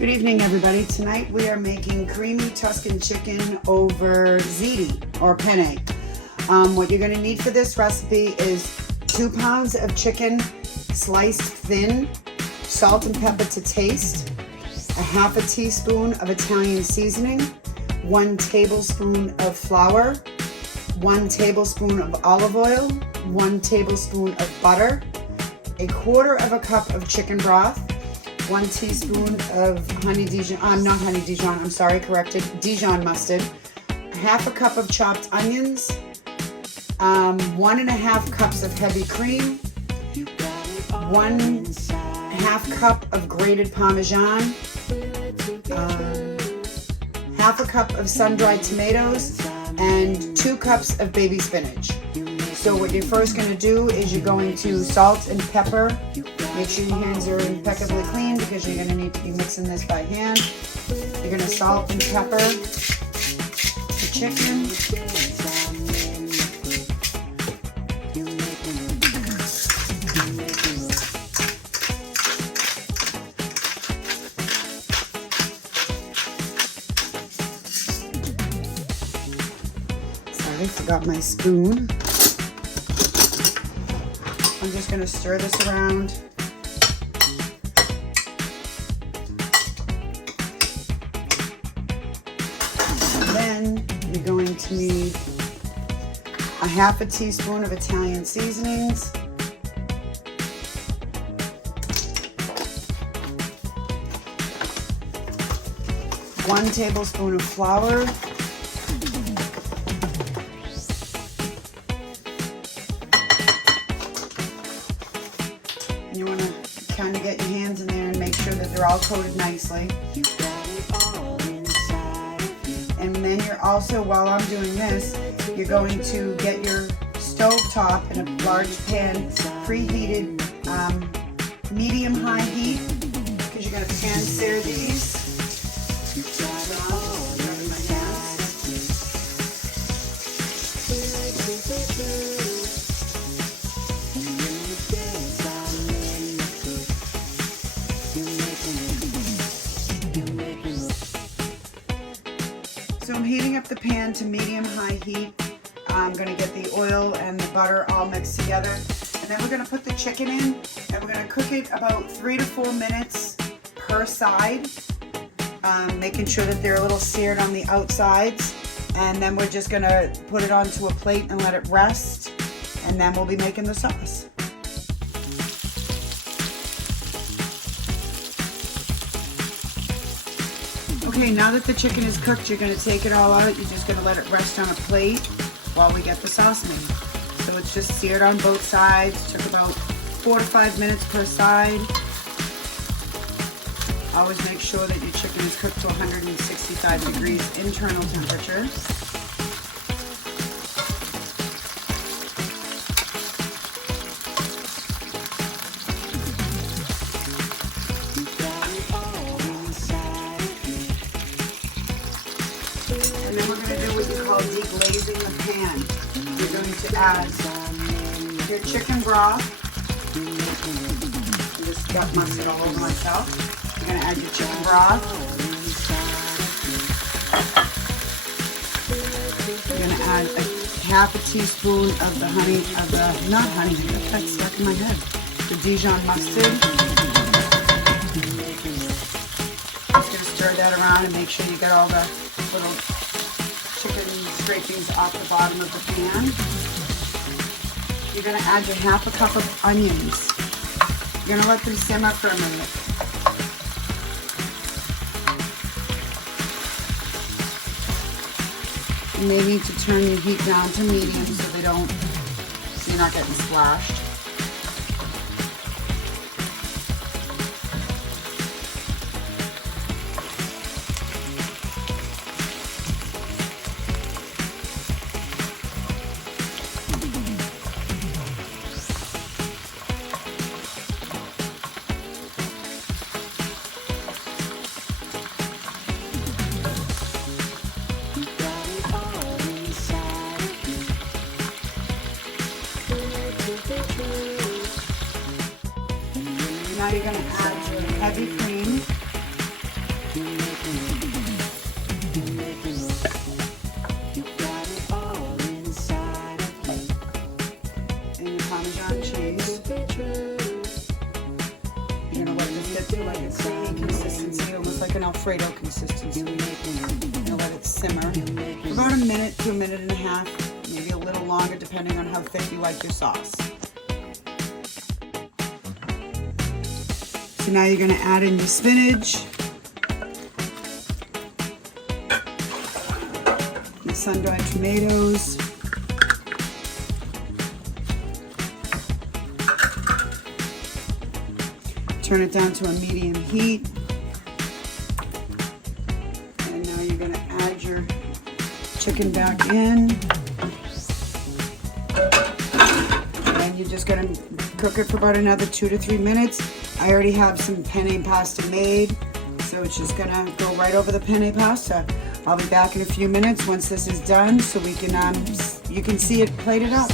Good evening, everybody. Tonight we are making creamy Tuscan chicken over ziti or penne. What you're going to need for this recipe is 2 pounds of chicken sliced thin, salt and pepper to taste, a half a teaspoon of Italian seasoning, 1 tablespoon of flour, 1 tablespoon of olive oil, 1 tablespoon of butter, a quarter of a cup of chicken broth, 1 teaspoon of Dijon mustard, half a cup of chopped onions, 1.5 cups of heavy cream, 1/2 cup of grated Parmesan, half a cup of sun-dried tomatoes, and 2 cups of baby spinach. So what you're first going to do is you're going to salt and pepper. Make sure your hands are impeccably clean because you're going to need to be mixing this by hand. You're going to salt and pepper the chicken. Sorry, forgot my spoon. I'm just going to stir this around. And then you're going to need a half a teaspoon of Italian seasonings, one tablespoon of flour, you want to kind of get your hands in there and make sure that they're all coated nicely. And then you're also, while I'm doing this, you're going to get your stove top in a large pan, preheated medium-high heat, because you're going to pan sear these. So I'm heating up the pan to medium-high heat. I'm going to get the oil and the butter all mixed together. And then we're going to put the chicken in, and we're going to cook it about 3 to 4 minutes per side, making sure that they're a little seared on the outsides. And then we're just going to put it onto a plate and let it rest, and then we'll be making the sauce. Okay, now that the chicken is cooked, you're going to take it all out. You're just going to let it rest on a plate while we get the sauce made. So it's just seared on both sides. Took about 4 to 5 minutes per side. Always make sure that your chicken is cooked to 165 degrees internal temperature. And then we're going to do what we call deglazing the pan. You're going to add your chicken broth. I just got mustard all over myself. You're going to add your chicken broth. You're going to add a half a teaspoon of the that's stuck in my head. The Dijon mustard. Just going to stir that around and make sure you get all the little chicken scrapings off the bottom of the pan. You're going to add your half a cup of onions. You're going to let them simmer for a minute. You may need to turn your heat down to medium so you're not getting splashed. Now you're going to add some heavy cream. to like a creamy consistency, almost like an Alfredo consistency. You'll let it simmer for about a minute to a minute and a half, maybe a little longer depending on how thick you like your sauce. So now you're going to add in your spinach, your sun-dried tomatoes, turn it down to a medium heat, and now you're going to add your chicken back in, and you're just going to cook it for about another 2 to 3 minutes. I already have some penne pasta made, so it's just going to go right over the penne pasta. I'll be back in a few minutes once this is done, so we can you can see it plated up.